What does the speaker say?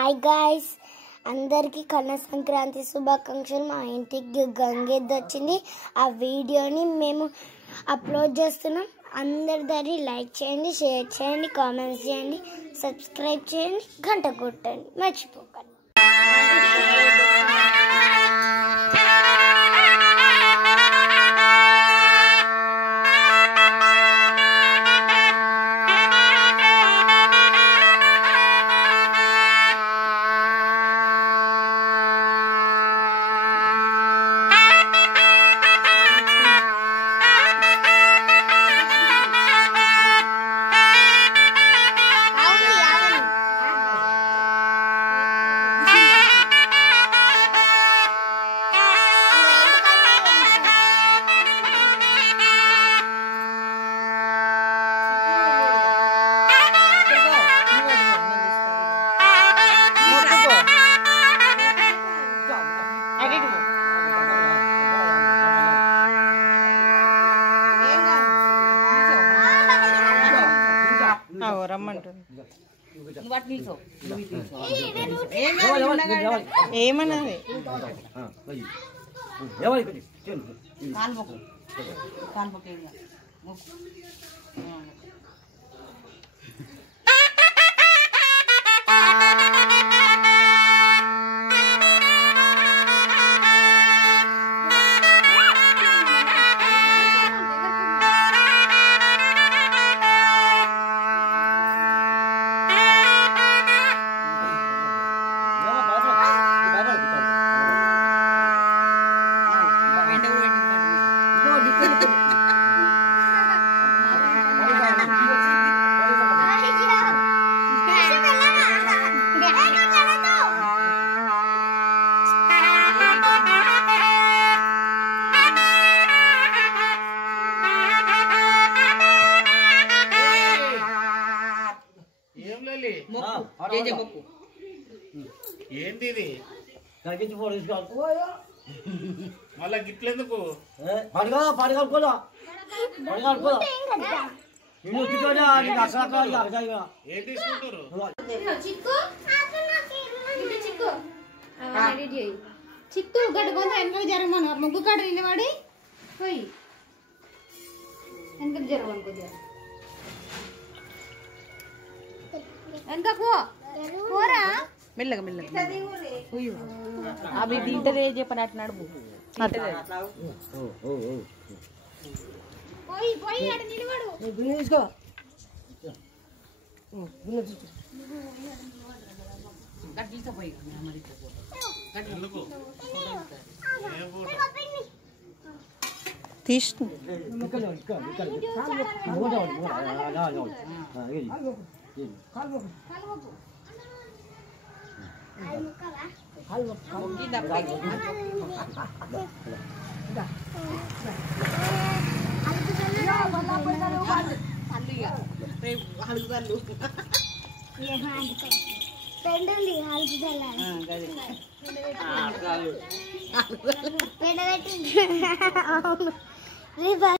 Hi guys, అందరికీ కన్న సంక్రాంతి శుభాకాంక్షలు. మా ఇంటికి గంగెద్దు వచ్చింది. ఆ వీడియోని మేము అప్లోడ్ చేస్తున్నాం. అందరి దాన్ని లైక్ చేయండి, షేర్ చేయండి, కామెంట్స్ చేయండి, సబ్స్క్రైబ్ చేయండి, గంట కొట్టండి, మర్చిపోకండి. ఏమన్నది ఏంటి ఇది? మళ్ళా గిట్లెందుకు? ఏం తీసుకుంటారు? చిక్కు గడ్డుకొని వెనక జరగమను. ముగ్గు కాడ నిలబడి పోయి వెనక జరగమను. కొద్దిగా వెనక పోరా, మెల్లగా మెల్లగా అవి తింటదే చెప్పనట్టు నడుపు. పోయి పోయి ఆడ నిలబడు. తీసు పెండు